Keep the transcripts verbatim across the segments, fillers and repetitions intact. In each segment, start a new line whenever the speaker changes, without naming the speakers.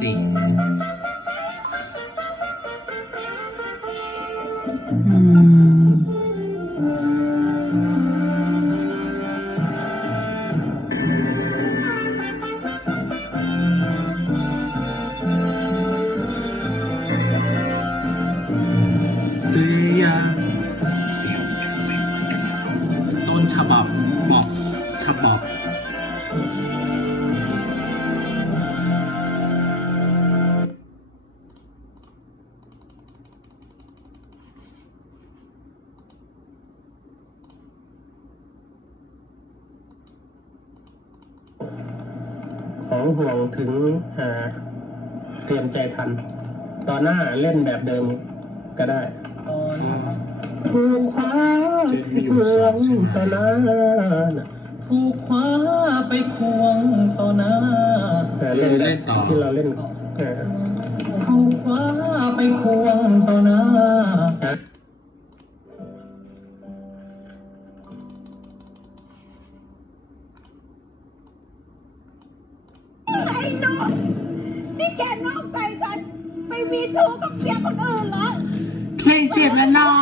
สิตือยาเสียงเอฟเฟกต์ต้นฉบับบอกฉบับ
ของห่วงถึงเตรียมใจทันตอนหน้าเล่นแบบเดิมก็ได้ถูกคว้าเมืองต่อหน้าถูกคว้าไปควงต่อหน้าเล่นแบบที่เราเล่นถูกคว้าไปควงต่อหน้า
ไอ้น้องนี่แกนอกใจฉันไปมีชู้กับเสียคนอื่นเหรอ
เพลงเจ็บแล้วนะ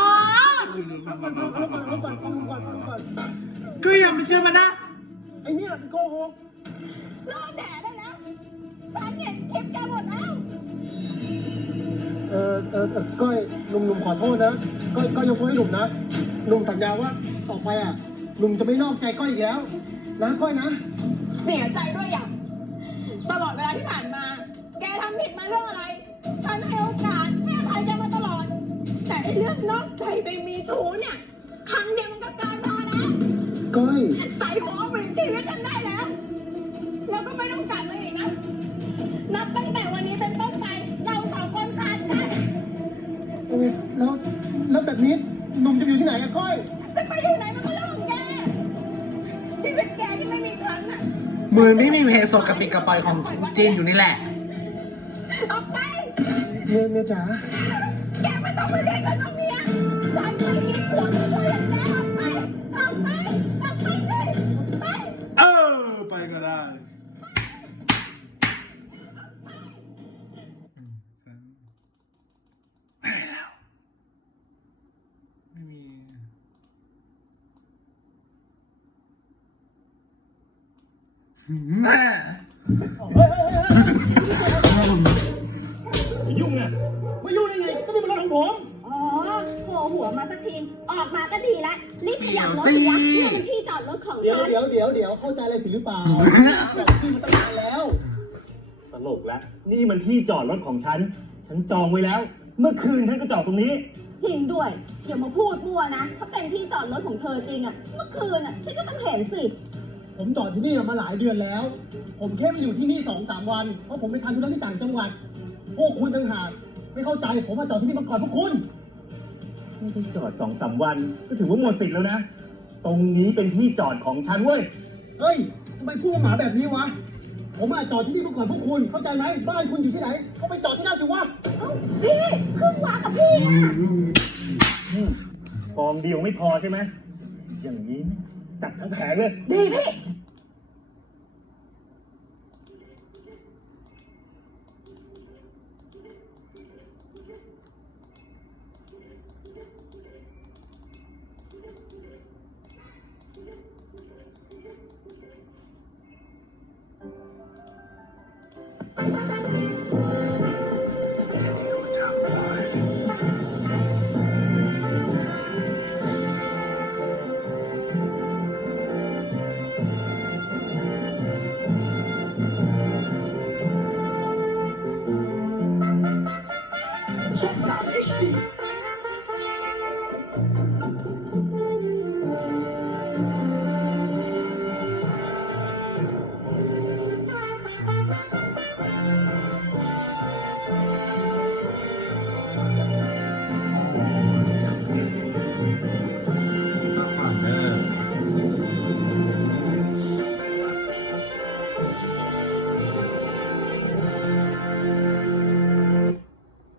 ก็ยังไม่เชื่อมันนะ
ไอ้เนี่ยโกหก
เลิกแหน่ได้แล้วฉันเห็นคลิปแกหมดแล้ว
เออเออก้อยหนุ่มหนุ่มขอโทษนะก้อยก้อยยกโทษให้หนุ่มนะหนุ่มสัญญาว่าต่อไปอ่ะหนุ่มจะไม่นอกใจก้อยอีกแล้วนะก้อยนะ
เสียใจด้วยอย่างตลอดเวลาที่ผ่านมาแกทำผิดมาเรื่องอะไรฉันให้โอกาสให้อภัยแกมาตลอดแต่ไอ้เรื่องนอกใจไปมีชู้เนี่ยครั้งเดียวมันก็เกินพอแล้ว
ก้อย
ใส่หัวเอาไปชีวิตฉันได้แล้วแล้วก็ไม่ต้องกลับมาอีกนะนับตั้งแต่วันนี้เป็นต้นไปเราสองคนขาดกัน
แล้วแล้วแบบนี้หนุ่มจะอยู่ที่ไหนอะก้อย
จะไปอยู่ไหนมันก็เรื่องของแกชีวิตแกที่ไม่มีครั้งอะ
มือไม่มีเพลงสดกับปิดกระปอยของจีนอยู่นี่แหละ
ออกไป
เมียเมียจ๋า
แกไม่ต้องไปเรียกกันว่าเมียฉันไม่คิดหวังว่าอย่างแกออกไปออกไปออกไปเลยไป
เออไปก็ได้ไม่แล้วไม่มีแม่
ยุ่งอ่ะไม่ยุ่งได้ไงก็นี่เป็นรถของผม
อ๋อโผล่หัวมาสักทีออกมาก็ดีแล้วรีบขยับรถสิยักนี่เป็นที่จอดรถของฉัน
เดี๋ยวเดี๋ยวเดี๋ยวเดี๋ยวเข้าใจอะไรผิดหรือเปล่าที่มันตั้งนานแล้ว
ตลกแล้วนี่มันที่จอดรถของฉันฉันจองไว้แล้วเมื่อคืนฉันก็จอดตรงนี้
จริงด้วยอย่ามาพูดมั่วนะถ้าเป็นที่จอดรถของเธอจริงอ่ะเมื่อคืนอ่ะฉันก็ต้องเห็นสิ
ผมจอดที่นี่มาหลายเดือนแล้วผมแค่มาอยู่ที่นี่สองสามวันเพราะผมไปทำธุระที่ต่างจังหวัดพวกคุณต่างหากไม่เข้าใจผมมาจอดที่นี่มาก่อนพวกคุณ
ไม่ได้จอดสองสามวันก็ถือว่าหมดสิทธิ์แล้วนะตรงนี้เป็นที่จอดของฉันเว้ย
เฮ้ยทำไมพูดหมาแบบนี้วะผมมาจอดที่นี่มาก่อนพวกคุณเข้าใจไหมบ้านคุณอยู่ที่ไหนก็ไปจอดที่นั่นสิวะ
เอ้าพี่ขึ้นมากับพี่
ฟอร์มเดียวไม่พอใช่ไหมอย่างนี้จัดทั้งแผงเลย
ดีพี่
ช่องสาม เอช ดี